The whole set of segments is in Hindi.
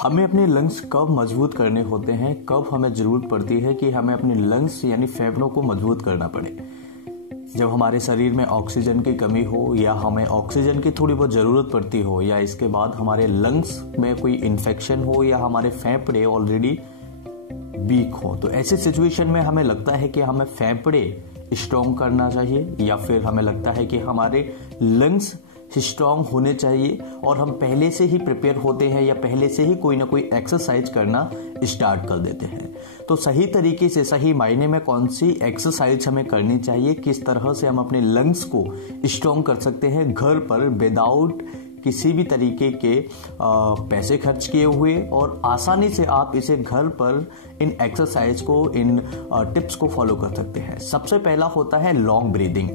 हमें अपने लंग्स कब मजबूत करने होते हैं, कब हमें ज़रूरत पड़ती है कि हमें अपने लंग्स यानी फेफड़ों को मजबूत करना पड़े। जब हमारे शरीर में ऑक्सीजन की कमी हो या हमें ऑक्सीजन की थोड़ी बहुत ज़रूरत पड़ती हो या इसके बाद हमारे लंग्स में कोई इन्फेक्शन हो या हमारे फेफड़े ऑलरेडी वीक हो, तो ऐसे सिचुएशन में हमें लगता है कि हमें फेफड़े स्ट्रॉन्ग करना चाहिए या फिर हमें लगता है कि हमारे लंग्स स्ट्रॉन्ग होने चाहिए और हम पहले से ही प्रिपेयर होते हैं या पहले से ही कोई ना कोई एक्सरसाइज करना स्टार्ट कर देते हैं। तो सही तरीके से, सही मायने में कौन सी एक्सरसाइज हमें करनी चाहिए, किस तरह से हम अपने लंग्स को स्ट्रॉन्ग कर सकते हैं घर पर विदाउट किसी भी तरीके के पैसे खर्च किए हुए, और आसानी से आप इसे घर पर इन एक्सरसाइज को, इन टिप्स को फॉलो कर सकते हैं। सबसे पहला होता है लॉन्ग ब्रीदिंग।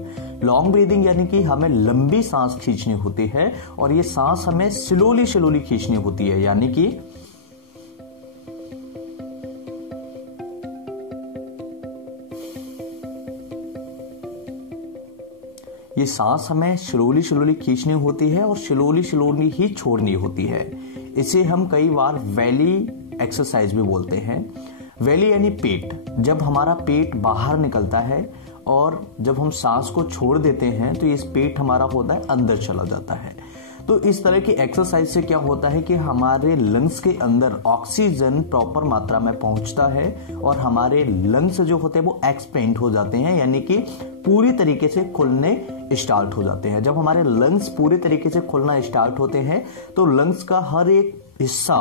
लॉन्ग ब्रीदिंग यानी कि हमें लंबी सांस खींचनी होती है और ये सांस हमें स्लोली खींचनी होती है, यानी कि ये सांस हमें स्लोली खींचनी होती है और स्लोली ही छोड़नी होती है। इसे हम कई बार वैली एक्सरसाइज भी बोलते हैं। वैली यानी पेट। जब हमारा पेट बाहर निकलता है और जब हम सांस को छोड़ देते हैं तो ये पेट हमारा होता है अंदर चला जाता है। तो इस तरह की एक्सरसाइज से क्या होता है कि हमारे लंग्स के अंदर ऑक्सीजन प्रॉपर मात्रा में पहुंचता है और हमारे लंग्स जो होते हैं वो एक्सपेंड हो जाते हैं, यानी कि पूरी तरीके से खुलने स्टार्ट हो जाते हैं। जब हमारे लंग्स पूरे तरीके से खुलना स्टार्ट होते हैं तो लंग्स का हर एक हिस्सा,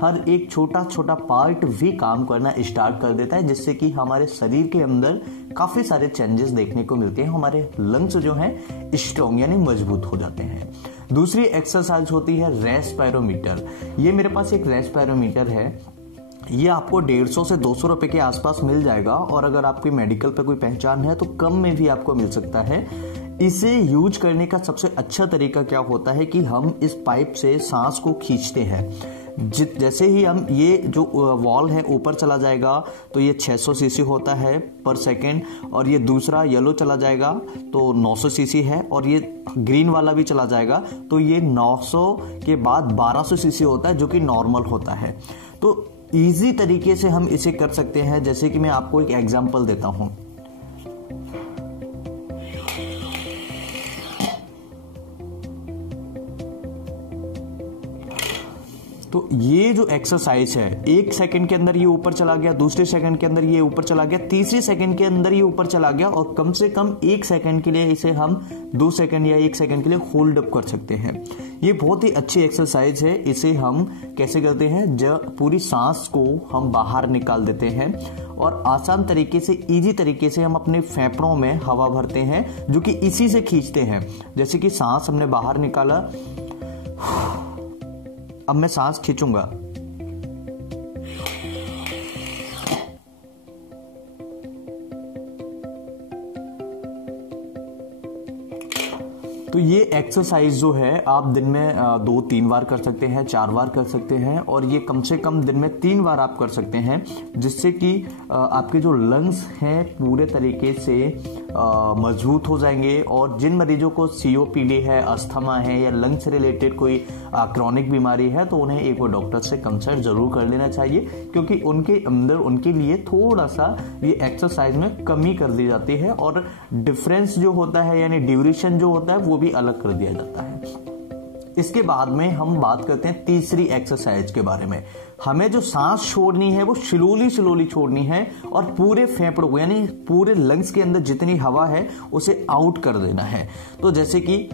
हर एक छोटा पार्ट भी काम करना स्टार्ट कर देता है, जिससे कि हमारे शरीर के अंदर काफी सारे चेंजेस देखने को मिलते हैं। हमारे लंग्स जो हैं स्ट्रॉन्ग यानी मजबूत हो जाते हैं। दूसरी एक्सरसाइज होती है रेस्पिरोमीटर। ये मेरे पास एक रेस्पिरोमीटर है। ये आपको 150 से 200 रुपए के आसपास मिल जाएगा और अगर आपकी मेडिकल पे कोई पहचान है तो कम में भी आपको मिल सकता है। इसे यूज करने का सबसे अच्छा तरीका क्या होता है कि हम इस पाइप से सांस को खींचते हैं। जैसे ही हम ये जो वॉल है ऊपर चला जाएगा तो ये 600 सीसी होता है पर सेकेंड, और ये दूसरा येलो चला जाएगा तो 900 सीसी है, और ये ग्रीन वाला भी चला जाएगा तो ये 900 के बाद 1200 सीसी होता है, जो कि नॉर्मल होता है। तो इजी तरीके से हम इसे कर सकते हैं। जैसे कि मैं आपको एक एग्जांपल देता हूं। तो ये जो एक्सरसाइज है, 1 सेकंड के अंदर ये ऊपर चला गया, दूसरे सेकंड के अंदर ये ऊपर चला गया, तीसरे सेकंड के अंदर ये ऊपर चला गया, और कम से कम 1 सेकंड के लिए इसे हम 2 सेकंड या 1 सेकंड के लिए होल्ड अप कर सकते हैं। ये बहुत ही अच्छी एक्सरसाइज है। इसे हम कैसे करते हैं, जब पूरी सांस को हम बाहर निकाल देते हैं और आसान तरीके से, इजी तरीके से हम अपने फेफड़ों में हवा भरते हैं, जो कि इसी से खींचते हैं। जैसे कि सांस हमने बाहर निकाला, अब मैं सांस खींचूंगा, तो ये एक्सरसाइज जो है आप दिन में 2-3 बार कर सकते हैं, 4 बार कर सकते हैं, और ये कम से कम दिन में 3 बार आप कर सकते हैं, जिससे कि आपके जो लंग्स हैं पूरे तरीके से मजबूत हो जाएंगे। और जिन मरीजों को COPD है, अस्थमा है या लंग से रिलेटेड कोई क्रॉनिक बीमारी है तो उन्हें एक बार डॉक्टर से कंसल्ट जरूर कर लेना चाहिए, क्योंकि उनके अंदर उनके लिए थोड़ा सा ये एक्सरसाइज में कमी कर दी जाती है और डिफरेंस जो होता है यानी ड्यूरेशन जो होता है वो भी अलग कर दिया जाता है। इसके बाद में हम बात करते हैं तीसरी एक्सरसाइज के बारे में। हमें जो सांस छोड़नी है वो स्लोली छोड़नी है और पूरे फेफड़ों को यानी पूरे लंग्स के अंदर जितनी हवा है उसे आउट कर देना है। तो जैसे कि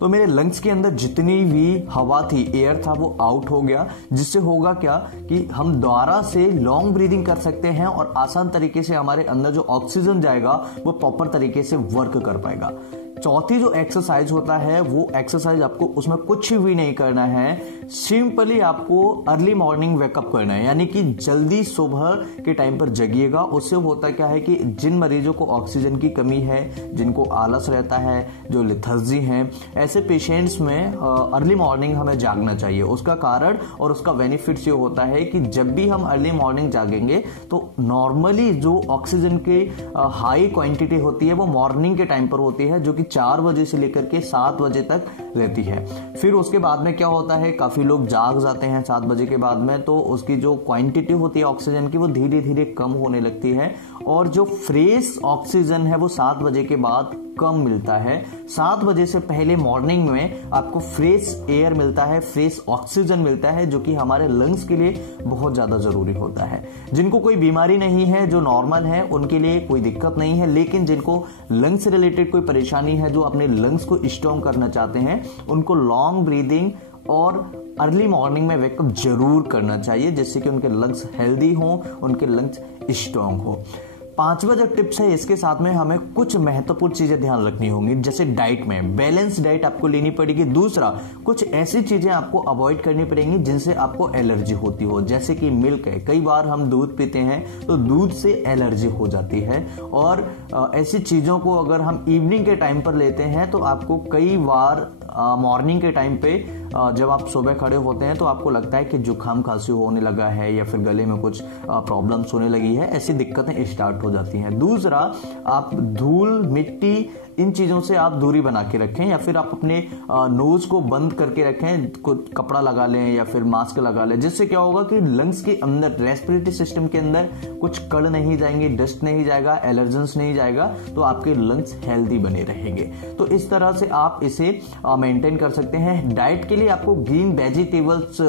तो मेरे लंग्स के अंदर जितनी भी हवा थी, एयर था, वो आउट हो गया, जिससे होगा क्या कि हम दोबारा से लॉन्ग ब्रीदिंग कर सकते हैं और आसान तरीके से हमारे अंदर जो ऑक्सीजन जाएगा वो प्रॉपर तरीके से वर्क कर पाएगा। चौथी जो एक्सरसाइज होता है वो एक्सरसाइज आपको उसमें कुछ भी नहीं करना है, सिंपली आपको अर्ली मॉर्निंग वेकअप करना है, यानी कि जल्दी सुबह के टाइम पर जगिएगा। उससे होता क्या है कि जिन मरीजों को ऑक्सीजन की कमी है, जिनको आलस रहता है, जो लिथर्जी हैं, ऐसे पेशेंट्स में अर्ली मॉर्निंग हमें जागना चाहिए। उसका कारण और उसका बेनिफिट्स ये होता है कि जब भी हम अर्ली मॉर्निंग जागेंगे तो नॉर्मली जो ऑक्सीजन की हाई क्वांटिटी होती है वो मॉर्निंग के टाइम पर होती है, जो कि 4 बजे से लेकर के 7 बजे तक रहती है। फिर उसके बाद में क्या होता है, काफी लोग जाग जाते हैं 7 बजे के बाद में, तो उसकी जो क्वांटिटी होती है ऑक्सीजन की वो धीरे धीरे कम होने लगती है और जो फ्रेश ऑक्सीजन है वो 7 बजे के बाद कम मिलता है। 7 बजे से पहले मॉर्निंग में आपको फ्रेश एयर मिलता है, फ्रेश ऑक्सीजन मिलता है, जो कि हमारे लंग्स के लिए बहुत ज्यादा जरूरी होता है। जिनको कोई बीमारी नहीं है, जो नॉर्मल है, उनके लिए कोई दिक्कत नहीं है, लेकिन जिनको लंग्स से रिलेटेड कोई परेशानी है, जो अपने लंग्स को स्ट्रॉन्ग करना चाहते हैं, उनको लॉन्ग ब्रीदिंग और अर्ली मॉर्निंग में वेकअप जरूर करना चाहिए, जिससे कि उनके लंग्स हेल्दी हों, उनके लंग्स स्ट्रॉन्ग हो। 5वां जो टिप्स है, इसके साथ में हमें कुछ महत्वपूर्ण चीजें ध्यान रखनी होंगी, जैसे डाइट में बैलेंस डाइट आपको लेनी पड़ेगी। दूसरा, कुछ ऐसी चीजें आपको अवॉइड करनी पड़ेंगी जिनसे आपको एलर्जी होती हो, जैसे कि मिल्क है। कई बार हम दूध पीते हैं तो दूध से एलर्जी हो जाती है, और ऐसी चीजों को अगर हम इवनिंग के टाइम पर लेते हैं तो आपको कई बार मॉर्निंग के टाइम पे जब आप सुबह खड़े होते हैं तो आपको लगता है कि जुकाम खांसी होने लगा है या फिर गले में कुछ प्रॉब्लम्स होने लगी है, ऐसी दिक्कतें स्टार्ट हो जाती हैं। दूसरा, आप धूल, मिट्टी, इन चीजों से आप दूरी बना के रखें, या फिर आप अपने नोज को बंद करके रखें, कपड़ा लगा लें या फिर मास्क लगा लें, जिससे क्या होगा कि लंग्स के अंदर, रेस्पिरेटरी सिस्टम के अंदर कुछ कण नहीं जाएंगे, डस्ट नहीं जाएगा, एलर्जेंस नहीं जाएगा, तो आपके लंग्स हेल्दी बने रहेंगे। तो इस तरह से आप इसे मेंटेन कर सकते हैं। डाइट के लिए आपको ग्रीन वेजिटेबल्स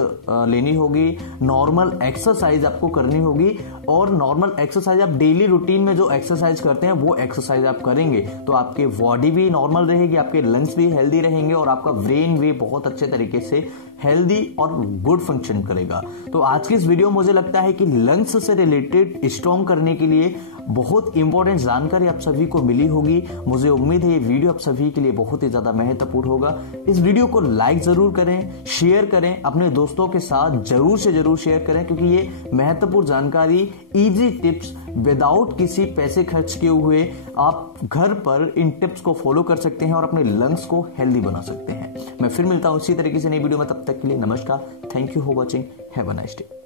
लेनी होगी, नॉर्मल एक्सरसाइज आपको करनी होगी, और नॉर्मल एक्सरसाइज आप डेली रूटीन में जो एक्सरसाइज करते हैं वो एक्सरसाइज आप करेंगे तो आपके बॉडी भी नॉर्मल रहेगी, आपके लंग्स भी हेल्दी रहेंगे, और आपका ब्रेन भी बहुत अच्छे तरीके से हेल्दी और गुड फंक्शन करेगा। तो आज की इस वीडियो मुझे लगता है कि लंग्स से रिलेटेड स्ट्रॉन्ग करने के लिए बहुत इंपॉर्टेंट जानकारी आप सभी को मिली होगी। मुझे उम्मीद है ये वीडियो आप सभी के लिए बहुत ही ज्यादा महत्वपूर्ण होगा। इस वीडियो को लाइक जरूर करें, शेयर करें, अपने दोस्तों के साथ जरूर से जरूर शेयर करें, क्योंकि ये महत्वपूर्ण जानकारी, इजी टिप्स विदाउट किसी पैसे खर्च किए हुए आप घर पर इन टिप्स को फॉलो कर सकते हैं और अपने लंग्स को हेल्दी बना सकते हैं। मैं फिर मिलता हूं इसी तरीके से नई वीडियो में, तब तक के लिए नमस्कार। Thank you for watching, have a nice day.